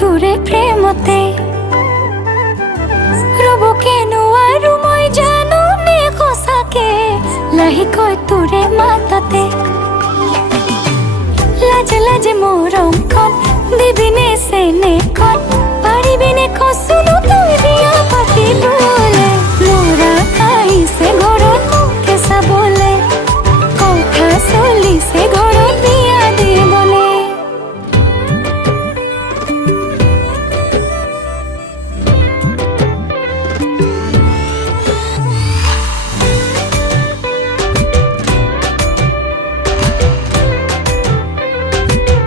তোৰে প্ৰেমতে ৰব কেনো আৰু মই জানো নে সঁচাকে লাহেকৈ তোৰে মাততে লাজে লাজে মৰমখন দিবিনে চেনেখন